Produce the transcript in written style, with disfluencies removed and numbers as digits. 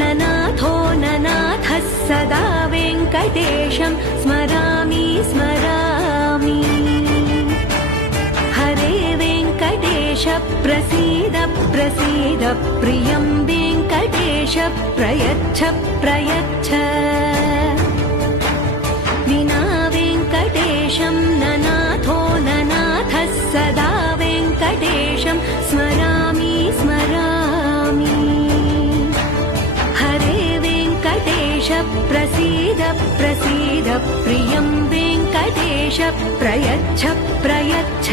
ननाथो ननाथः सदा वेङ्कटेशं स्मरामि स्मरामि। हरे वेङ्कटेश प्रसीद प्रसीद प्रियं वेङ्कटेश प्रयच्छ प्रयच्छ। विना वेङ्कटेशं ननाथो ननाथः सदा वेङ्कटेशं स्मरामि स्मरामि। हरे वेङ्कटेश प्रसीद प्रसीद प्रियं वेङ्कटेश प्रयच्छ प्रयच्छ।